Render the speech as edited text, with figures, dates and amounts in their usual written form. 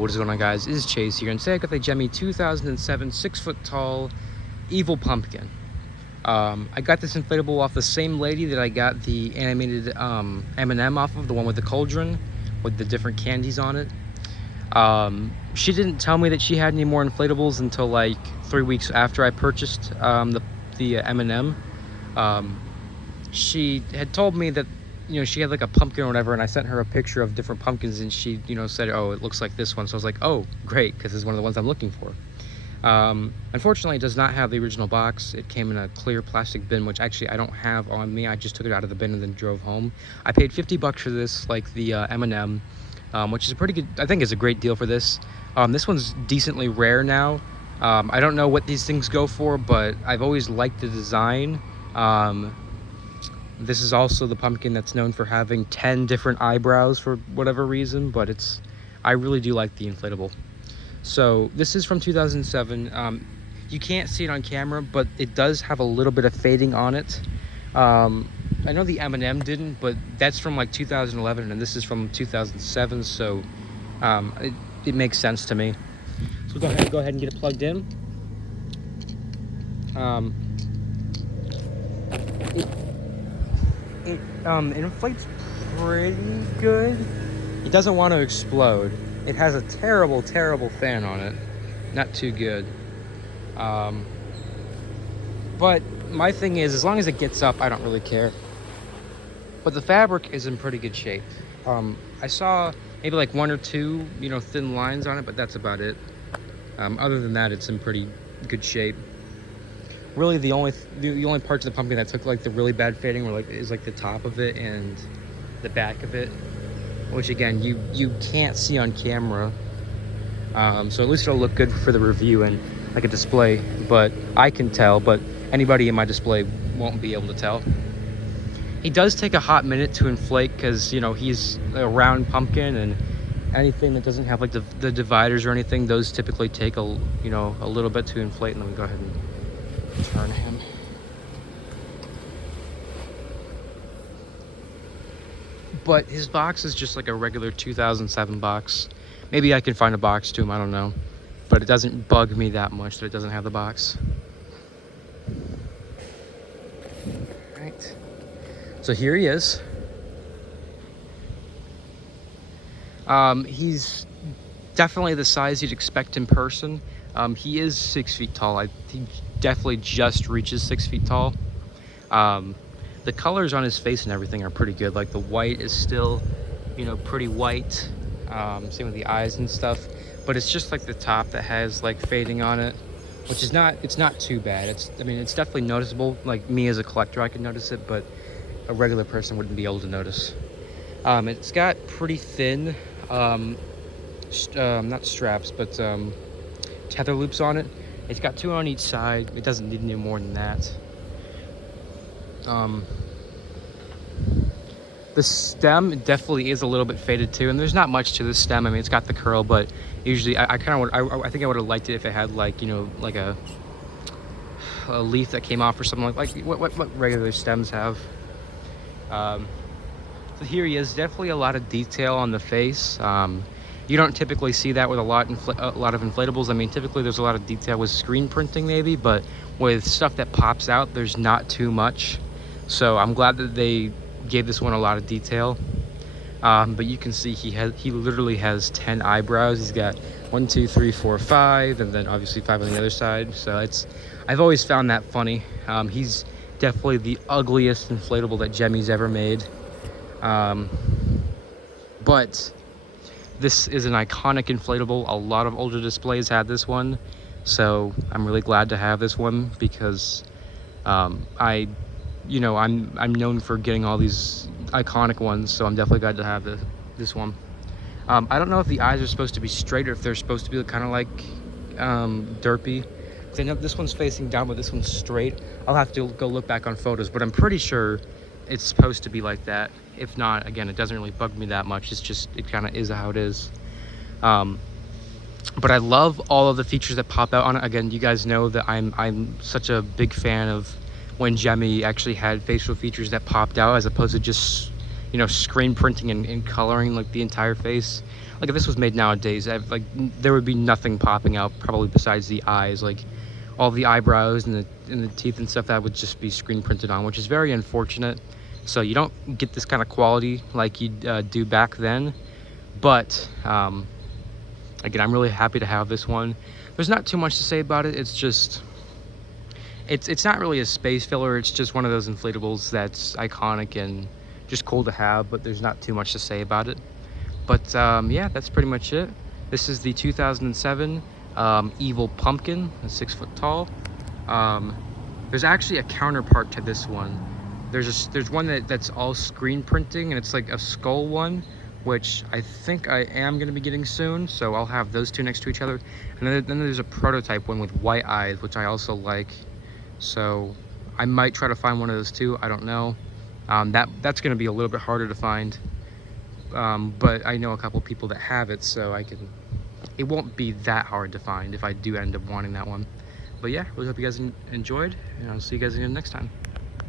What is going on, guys? It is Chase here, and today I got the Gemmy 2007 6-foot tall evil pumpkin. I got this inflatable off the same lady that I got the animated M&M off of, the one with the cauldron with the different candies on it. She didn't tell me that she had any more inflatables until like 3 weeks after I purchased the M&M. She had told me that, you know, she had like a pumpkin or whatever, and I sent her a picture of different pumpkins, and she, you know, said, oh, it looks like this one. So I was like, oh, great, because it's one of the ones I'm looking for. Unfortunately, it does not have the original box. It came in a clear plastic bin, which actually I don't have on me. I just took it out of the bin and then drove home. I paid $50 for this, like the M&M, which is a pretty good, I think is a great deal for this. This one's decently rare now. I don't know what these things go for, but I've always liked the design. This is also the pumpkin that's known for having 10 different eyebrows for whatever reason, but I really do like the inflatable. So this is from 2007. You can't see it on camera, but it does have a little bit of fading on it. I know the M&M didn't, but that's from like 2011, and this is from 2007, so it makes sense to me. So go ahead and get it plugged in. It inflates pretty good. It doesn't want to explode. It has a terrible fan on it. Not too good. But my thing is, as long as it gets up, I don't really care. But the fabric is in pretty good shape. I saw maybe like 1 or 2, you know, thin lines on it, but that's about it. Other than that, it's in pretty good shape. Really, the only parts of the pumpkin that took like the really bad fading were is like the top of it and the back of it, which again you can't see on camera. So at least it'll look good for the review and like a display, but I can tell, but anybody in my display won't be able to tell. He does take a hot minute to inflate because, you know, he's a round pumpkin, and anything that doesn't have like the dividers or anything, those typically take a little bit to inflate. And let me go ahead and turn him. But his box is just like a regular 2007 box. Maybe I can find a box to him, I don't know. But it doesn't bug me that much that it doesn't have the box. Alright. So here he is. He's definitely the size you'd expect in person. He is 6 feet tall. He definitely just reaches 6 feet tall. The colors on his face and everything are pretty good. Like the white is still, you know, pretty white. Same with the eyes and stuff. But it's just like the top that has like fading on it, which is it's not too bad. It's definitely noticeable. Like me as a collector, I can notice it, but a regular person wouldn't be able to notice. It's got pretty thin, not straps, but tether loops on it. It's got 2 on each side. It doesn't need any more than that. The stem definitely is a little bit faded too, and there's not much to the stem. I mean, it's got the curl, but usually I think I would have liked it if it had like, you know, like a leaf that came off or something like what regular stems have. So here he is. Definitely a lot of detail on the face. You don't typically see that with a lot of inflatables. I mean, typically there's a lot of detail with screen printing maybe, but with stuff that pops out, there's not too much. So I'm glad that they gave this one a lot of detail. But you can see he literally has 10 eyebrows. He's got 1, 2, 3, 4, 5, and then obviously 5 on the other side. So I've always found that funny. He's definitely the ugliest inflatable that Gemmy's ever made. But this is an iconic inflatable. A lot of older displays had this one, so I'm really glad to have this one because I'm known for getting all these iconic ones, so I'm definitely glad to have this one. I don't know if the eyes are supposed to be straight or if they're supposed to be kind of like derpy. I know this one's facing down, but this one's straight. I'll have to go look back on photos, but I'm pretty sure it's supposed to be like that. If not, again, it doesn't really bug me that much. It's just, it kind of is how it is. But I love all of the features that pop out on it. Again, you guys know that I'm such a big fan of when Gemmy actually had facial features that popped out as opposed to just, you know, screen printing and coloring like the entire face. Like if this was made nowadays, like there would be nothing popping out probably besides the eyes, like all the eyebrows and the teeth and stuff that would just be screen printed on, which is very unfortunate. So you don't get this kind of quality like you do back then. But again, I'm really happy to have this one. There's not too much to say about it. It's just it's not really a space filler. It's just one of those inflatables that's iconic and just cool to have, but there's not too much to say about it. But yeah, that's pretty much it. This is the 2007 Evil Pumpkin, 6 foot tall. There's actually a counterpart to this one. There's one that's all screen printing, and it's like a skull one, which I think I am going to be getting soon, so I'll have those two next to each other. And then there's a prototype one with white eyes, which I also like, so I might try to find one of those too. I don't know. That's going to be a little bit harder to find, but I know a couple people that have it, so it won't be that hard to find if I do end up wanting that one. But yeah, really hope you guys enjoyed, and I'll see you guys again next time.